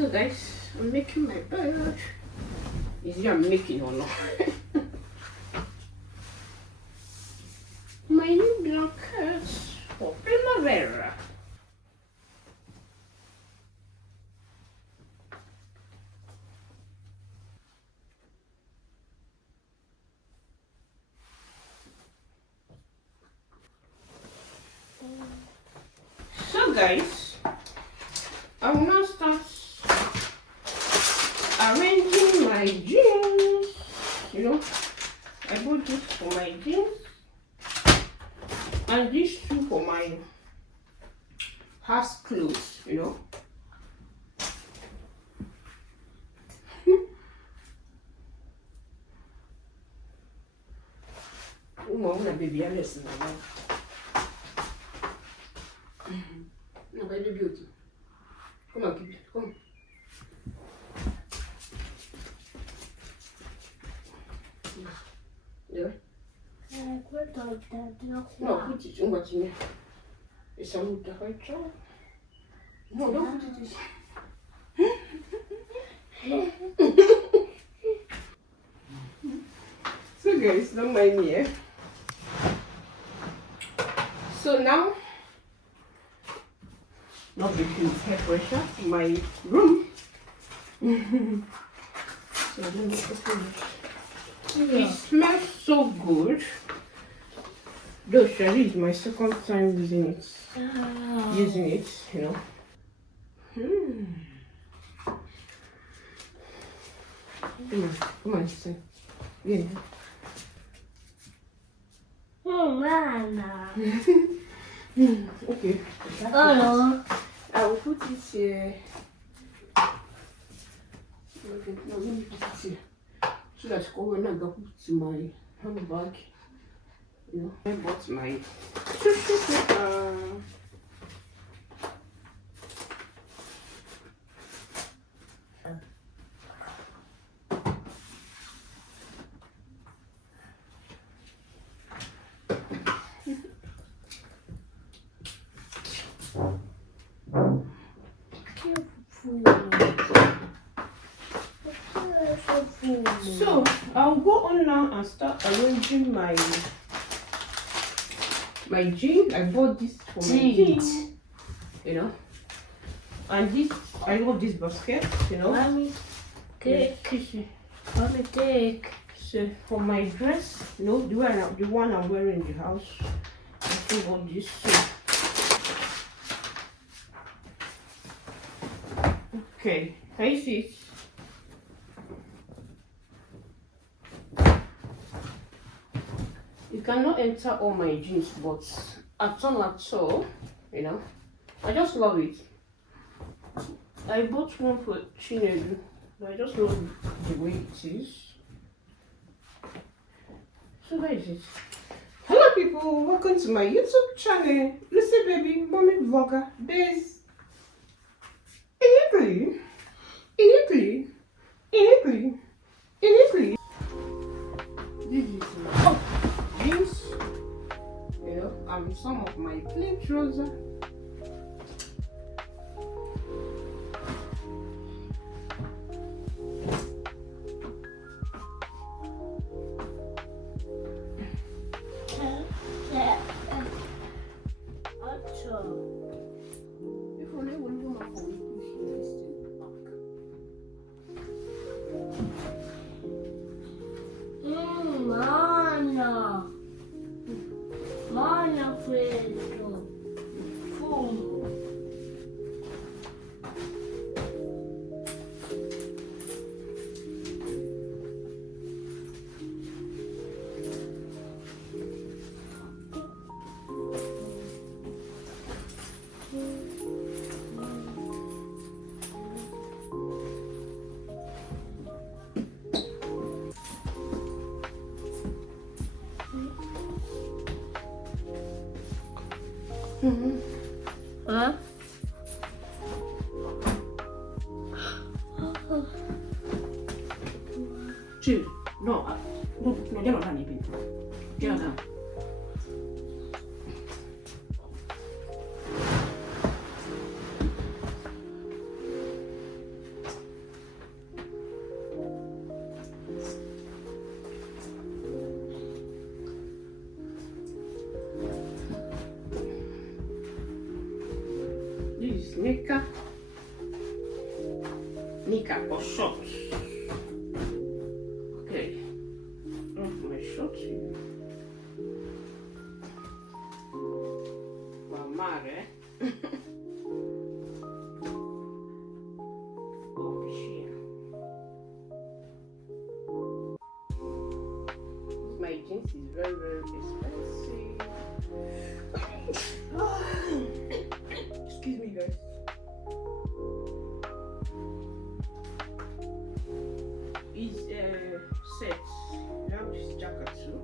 So guys, I'm making my bed. Is it I'm making or not? My new blankets for Primavera. So guys, I will now start arranging my jeans. You know, I bought this for my jeans and these two for my house clothes, you know. Oh, baby, I'm listening. No, baby, beauty. Come on, keep it. Come. Yeah. No, put it in what's in here. It's a little right job. No, don't put it in. So guys, don't mind me, eh? So now, not between hair pressure in my room. So let me open it. It smells so good. Though Shari is my second time using it. Oh. Using it, you know. Come on, listen. Yeah. Mama. Okay. Oh. I will put it here. Okay, no, let me put it here. So that when I go put my handbag, you know, I bought my tissue paper. So I'll go on now and start arranging my jeans. I bought this for my jeans, you know, and this I love this basket, you know. Mommy, take. Mommy, take. So for my dress, you know, the one I'm wearing in the house, I still got this. Okay, can you see it? You cannot enter all my jeans, but at all, you know, I just love it. I bought one for Chinedu, but I just love the way it is. So that is it. Hello people, welcome to my YouTube channel. Lucy Baby, Mommy Vlogger, Days. In Italy. This is my jeans, you know, and some of my plain trousers. Mana freddo. Fumo. Huh? Chill. No, you're not done yet. You're not done. Nika or shorts. Okay, my shorts. Mare. Oh, shit. My jeans is very, very expensive. Excuse me, guys. It's set. You have this jacket too.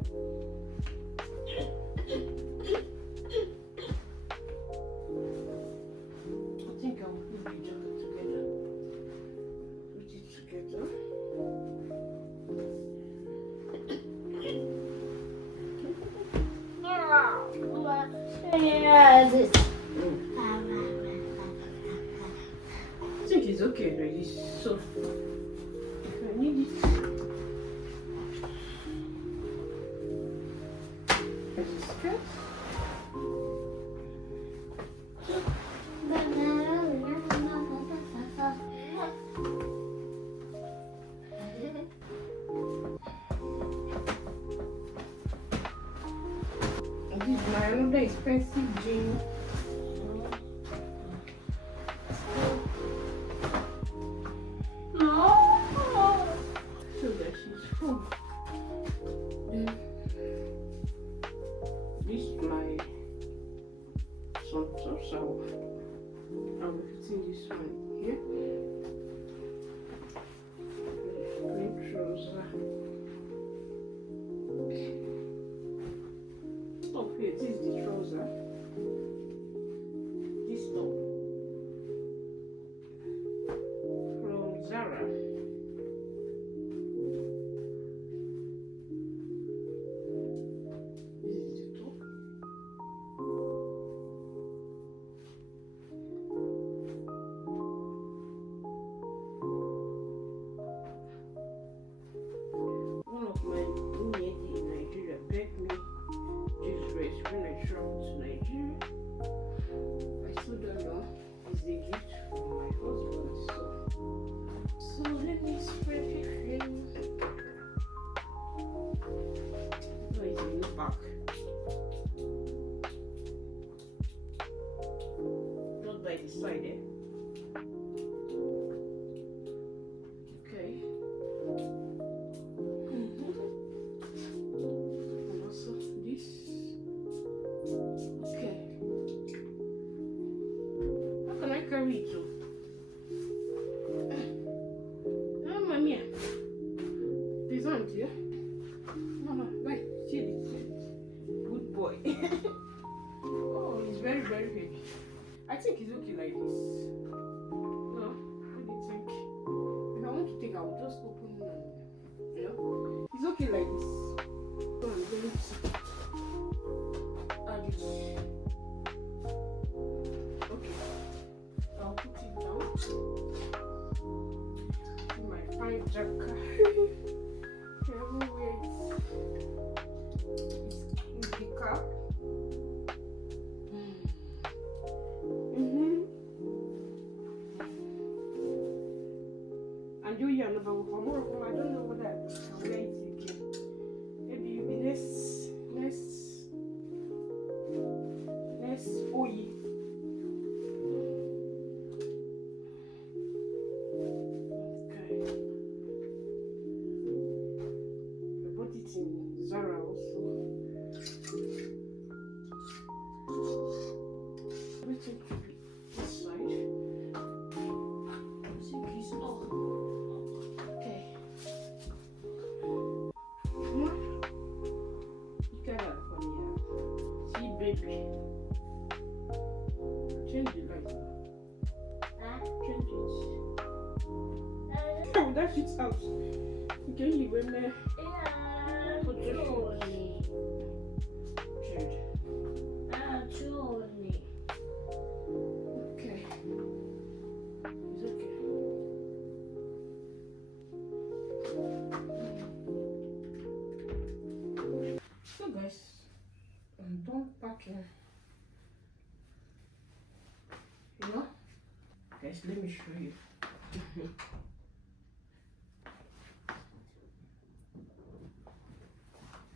I think I will put the jacket together. Put it together. Yes. I think it's okay like this. So if I need it, there's a skirt. And this is my another expensive jean. So that she's full. Then this is my some tops. I'll be putting this one here. Plain trouser. Top here. This is the trouser. This top from Zara. This is the top. One of my roommate in Nigeria begged me this dress when I traveled to Nigeria. I still don't know. It's a gift from my husband. So let me spread it for you. No, it's in the back. Not by the side, eh? Okay. And also this. Okay. How can I carry it too? Mamma mia. Pesante, eh? No, vai, tira it. Good boy. Oh, it's very, very heavy. I think it's okay like this. No, what do you think? If I want to take, I will just open and, you know, it's okay like this. So I'm going to add it. Okay, I'll put it down. My fine jacket. Everywhere it's the cap. And you hear about for more. I don't know what that is. I'm going to again. Maybe you'll be next OE. Okay. I bought it in Zara also. Everything should be this side. Okay. You got that for me. See, baby. Change the light. Change it. Oh, that shit's out. Okay, you went there. Put your foot. Change. Okay. It's okay. So guys, I'm done packing. You know, guys, let me show you.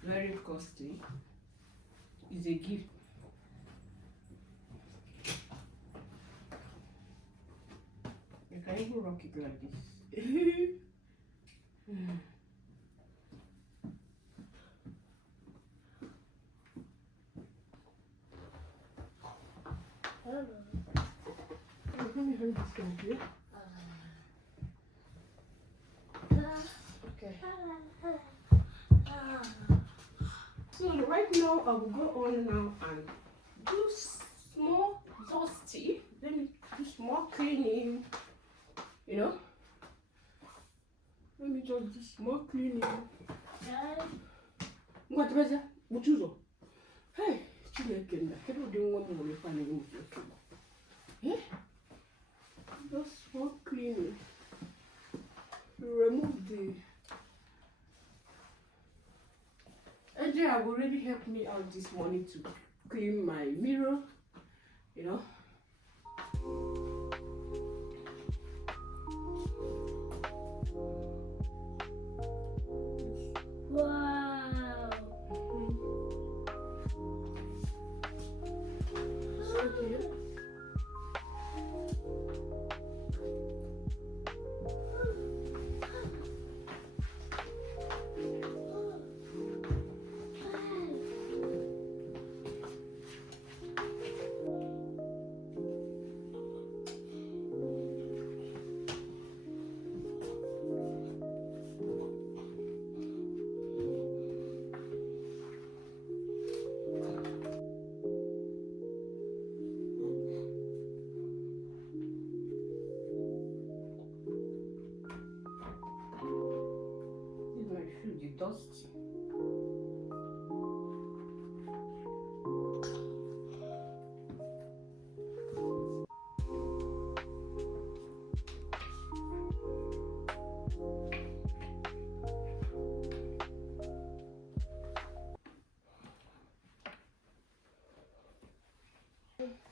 Very costly. It's a gift. You can even rock it like this. Let me hold this one here. Okay. So right now I will go on now and do small dusty. Let me do small cleaning. You know. Let me just do small cleaning. What was that? What you do? Hey, Chineke, I don't do one more if I need to do. Yeah. Just small cleaning. Remove the. AJ have already helped me out this morning to clean my mirror, you know. Wow. So cute. My shoe, the dusty.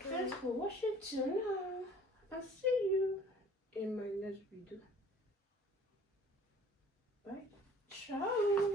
Thanks for watching till now. I'll see you in my next video. Bye. Ciao.